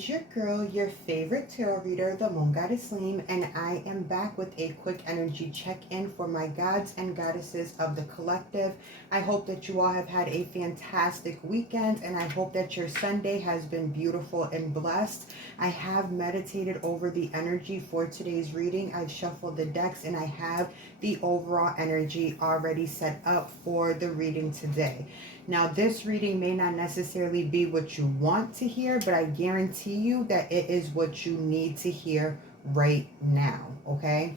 is your girl, your favorite tarot reader, the Moon Goddess Leem, and I am back with a quick energy check-in for my gods and goddesses of the collective. I hope that you all have had a fantastic weekend, and I hope that your Sunday has been beautiful and blessed. I have meditated over the energy for today's reading. I've shuffled the decks, and I have the overall energy already set up for the reading today. Now, this reading may not necessarily be what you want to hear, but I guarantee you that it is what you need to hear right now, okay?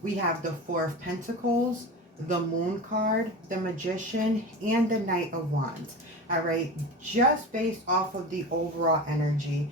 We have the Four of Pentacles, the Moon card, the Magician, and the Knight of Wands, all right? Just based off of the overall energy,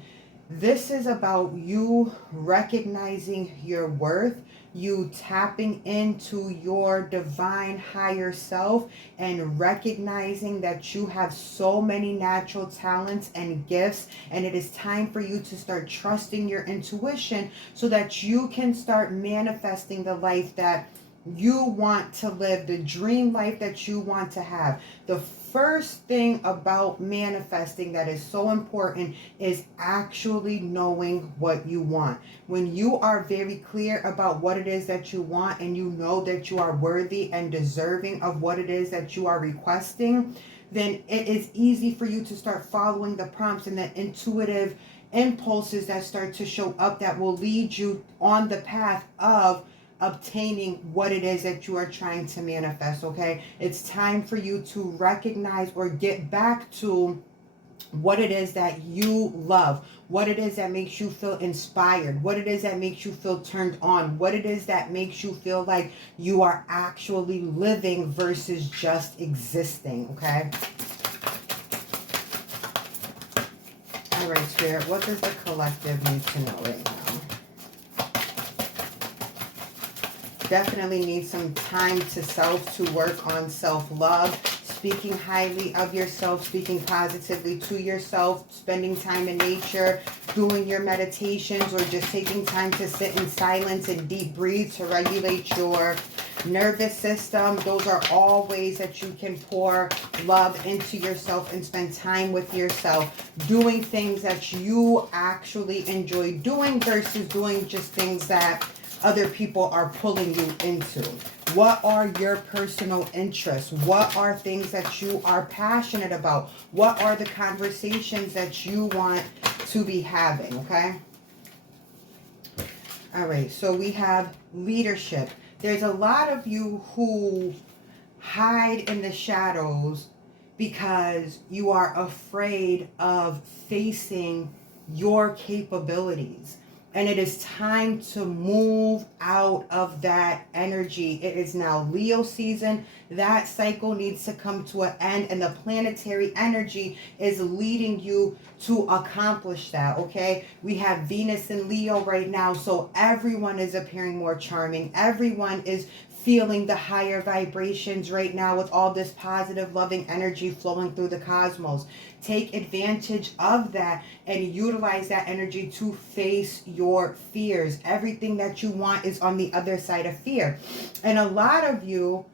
this is about you recognizing your worth, you tapping into your divine higher self and recognizing that you have so many natural talents and gifts, and it is time for you to start trusting your intuition so that you can start manifesting the life that you want to live, the dream life that you want to have. The first thing about manifesting that is so important is actually knowing what you want. When you are very clear about what it is that you want, and you know that you are worthy and deserving of what it is that you are requesting, then it is easy for you to start following the prompts and the intuitive impulses that start to show up that will lead you on the path of obtaining what it is that you are trying to manifest, okay? It's time for you to recognize or get back to what it is that you love, what it is that makes you feel inspired, what it is that makes you feel turned on, what it is that makes you feel like you are actually living versus just existing, okay? All right, Spirit, what does the collective need to know right now? Definitely need some time to self, to work on self-love, speaking highly of yourself, speaking positively to yourself, spending time in nature, doing your meditations, or just taking time to sit in silence and deep breathe to regulate your nervous system. Those are all ways that you can pour love into yourself and spend time with yourself, doing things that you actually enjoy doing versus doing just things that other people are pulling you into. What are your personal interests? What are things that you are passionate about? What are the conversations that you want to be having, okay? All right, so we have leadership. There's a lot of you who hide in the shadows because you are afraid of facing your capabilities. And it is time to move out of that energy. It is now Leo season. That cycle needs to come to an end, and the planetary energy is leading you to accomplish that, okay? We have Venus in Leo right now, so everyone is appearing more charming. Everyone is feeling the higher vibrations right now with all this positive, loving energy flowing through the cosmos. Take advantage of that and utilize that energy to face your fears. Everything that you want is on the other side of fear. And a lot of you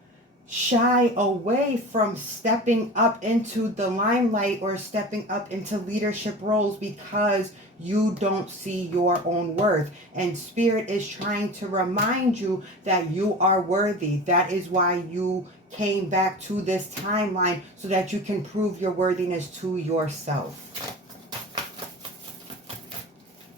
shy away from stepping up into the limelight or stepping up into leadership roles because you don't see your own worth. And Spirit is trying to remind you that you are worthy. That is why you came back to this timeline, so that you can prove your worthiness to yourself.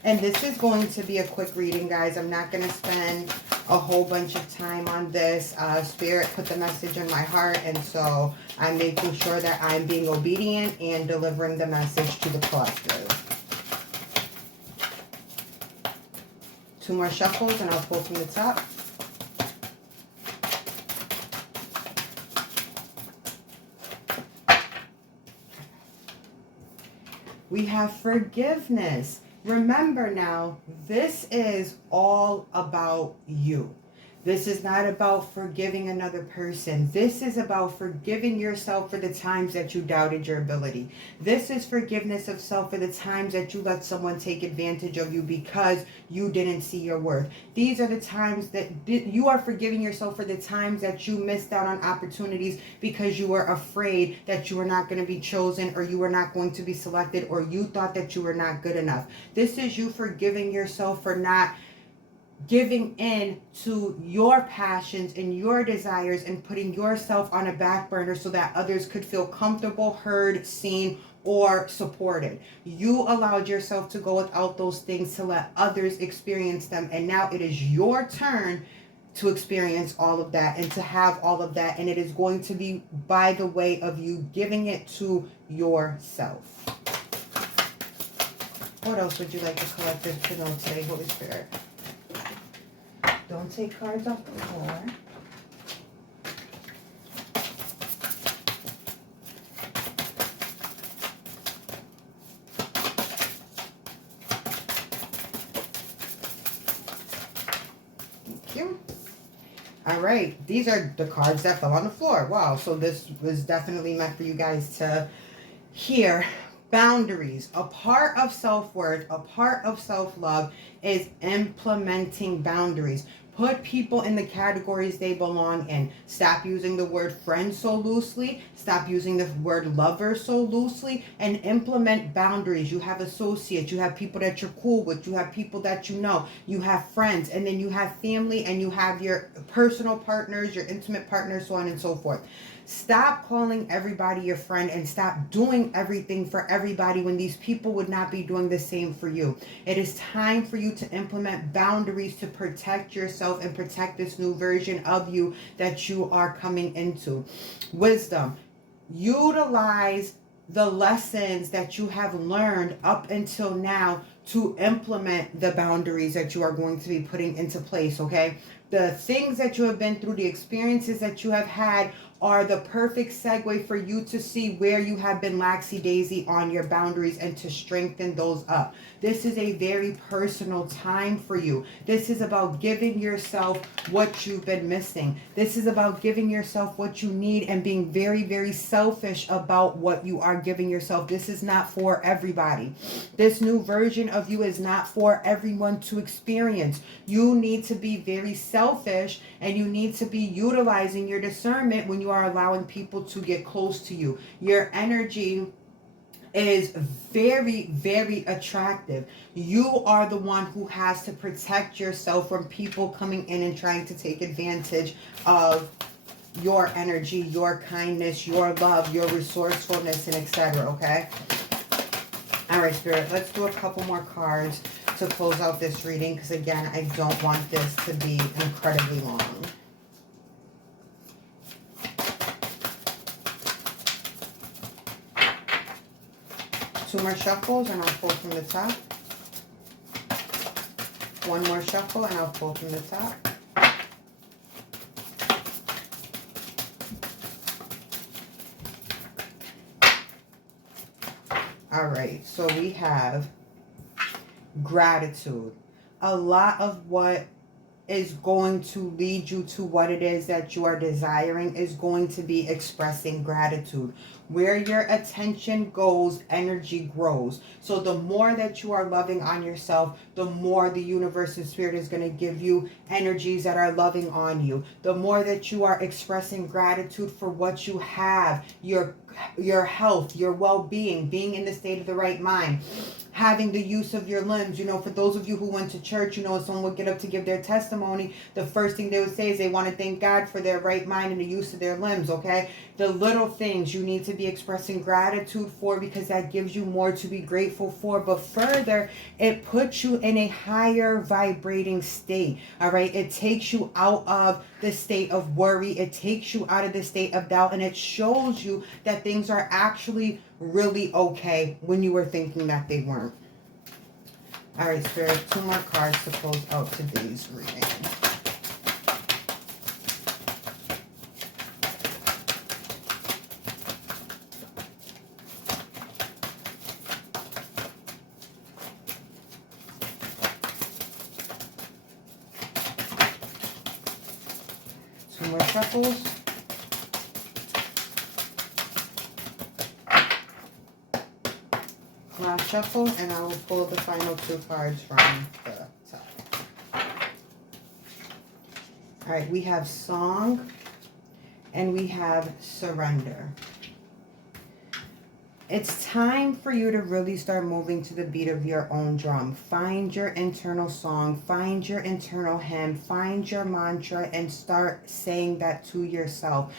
And this is going to be a quick reading, guys. I'm not going to spend a whole bunch of time on this. Spirit put the message in my heart, and so I'm making sure that I'm being obedient and delivering the message to the collective. 2 more shuffles and I'll pull from the top. We have forgiveness. Remember now, this is all about you. This is not about forgiving another person. This is about forgiving yourself for the times that you doubted your ability. This is forgiveness of self for the times that you let someone take advantage of you because you didn't see your worth. These are the times that you are forgiving yourself for the times that you missed out on opportunities because you were afraid that you were not going to be chosen, or you were not going to be selected, or you thought that you were not good enough. This is you forgiving yourself for not giving in to your passions and your desires and putting yourself on a back burner so that others could feel comfortable, heard, seen, or supported. You allowed yourself to go without those things to let others experience them. And now it is your turn to experience all of that and to have all of that. And it is going to be by the way of you giving it to yourself. What else would you like the collective to know today, Holy Spirit? Don't take cards off the floor. Thank you. All right. These are the cards that fell on the floor. Wow. So this was definitely meant for you guys to hear. Boundaries. A part of self-worth, a part of self-love is implementing boundaries. Put people in the categories they belong in. Stop using the word friend so loosely. Stop using the word lover so loosely, and implement boundaries. You have associates. You have people that you're cool with. You have people that you know. You have friends, and then you have family, and you have your personal partners, your intimate partners, so on and so forth. Stop calling everybody your friend and stop doing everything for everybody when these people would not be doing the same for you. It is time for you to implement boundaries to protect yourself and protect this new version of you that you are coming into. Wisdom. Utilize the lessons that you have learned up until now to implement the boundaries that you are going to be putting into place, okay? The things that you have been through, the experiences that you have had are the perfect segue for you to see where you have been laxy-daisy on your boundaries and to strengthen those up. This is a very personal time for you. This is about giving yourself what you've been missing. This is about giving yourself what you need and being very, very selfish about what you are giving yourself. This is not for everybody. This new version of you is not for everyone to experience. You need to be very selfish, and you need to be utilizing your discernment when you are allowing people to get close to you. Your energy is very, very attractive. You are the one who has to protect yourself from people coming in and trying to take advantage of your energy, your kindness, your love, your resourcefulness, and etc. Okay? All right, Spirit, let's do a couple more cards to close out this reading, because again, I don't want this to be incredibly long. Two more shuffles and I'll pull from the top. One more shuffle and I'll pull from the top. All right, so we have gratitude. A lot of what is going to lead you to what it is that you are desiring is going to be expressing gratitude. Where your attention goes, energy grows. So the more that you are loving on yourself, the more the universe and spirit is going to give you energies that are loving on you. The more that you are expressing gratitude for what you have, your health, your well-being, being in the state of the right mind, having the use of your limbs. You know, for those of you who went to church, you know, if someone would get up to give their testimony, the first thing they would say is they want to thank God for their right mind and the use of their limbs, okay? The little things you need to be expressing gratitude for, because that gives you more to be grateful for. But further, it puts you in a higher vibrating state, all right? It takes you out of the state of worry. It takes you out of the state of doubt, and it shows you that things are actually really okay when you were thinking that they weren't. All right, Spirit, two more cards to close out today's reading. 2 more shuffles. Last shuffle, and I will pull the final 2 cards from the top. All right, we have Song and we have Surrender. It's time for you to really start moving to the beat of your own drum. Find your internal song, find your internal hymn, find your mantra, and start saying that to yourself.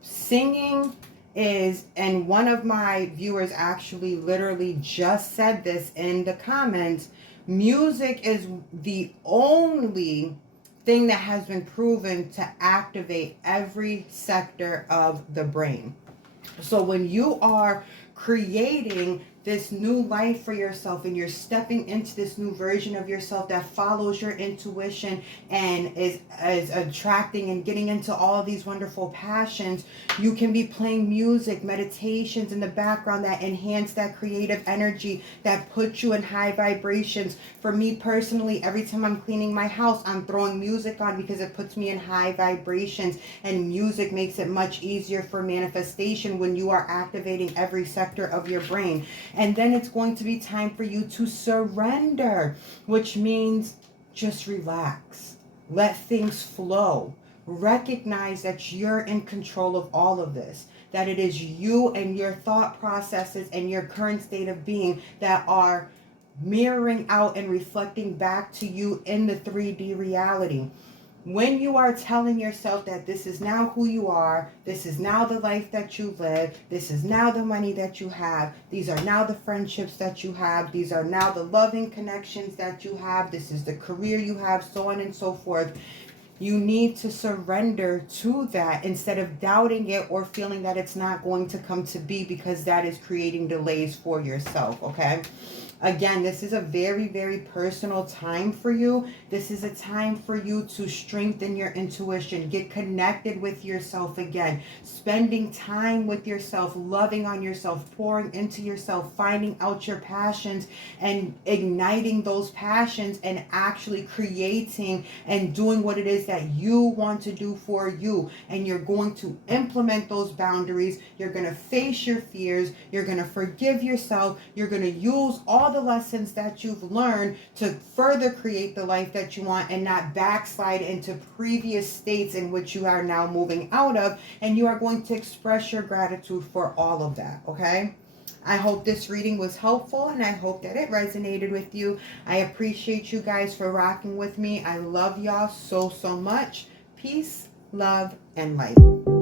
Singing is, and one of my viewers actually literally just said this in the comments, music is the only thing that has been proven to activate every sector of the brain. So when you are creating this new life for yourself and you're stepping into this new version of yourself that follows your intuition and is attracting and getting into all of these wonderful passions, you can be playing music, meditations in the background that enhance that creative energy, that put you in high vibrations. For me personally, every time I'm cleaning my house, I'm throwing music on because it puts me in high vibrations, and music makes it much easier for manifestation when you are activating every sector of your brain. And then it's going to be time for you to surrender, which means just relax. Let things flow. Recognize that you're in control of all of this, that it is you and your thought processes and your current state of being that are mirroring out and reflecting back to you in the 3D reality. When you are telling yourself that this is now who you are, this is now the life that you live, this is now the money that you have, these are now the friendships that you have, these are now the loving connections that you have, this is the career you have, so on and so forth. You need to surrender to that instead of doubting it or feeling that it's not going to come to be, because that is creating delays for yourself, okay? Again, this is a very, very personal time for you. This is a time for you to strengthen your intuition, get connected with yourself again, spending time with yourself, loving on yourself, pouring into yourself, finding out your passions and igniting those passions and actually creating and doing what it is that you want to do for you. And you're going to implement those boundaries. You're going to face your fears. You're going to forgive yourself. You're going to use all the lessons that you've learned to further create the life that you want and not backslide into previous states in which you are now moving out of. And you are going to express your gratitude for all of that, okay? I hope this reading was helpful and I hope that it resonated with you. I appreciate you guys for rocking with me. I love y'all so, so much. Peace, love, and light.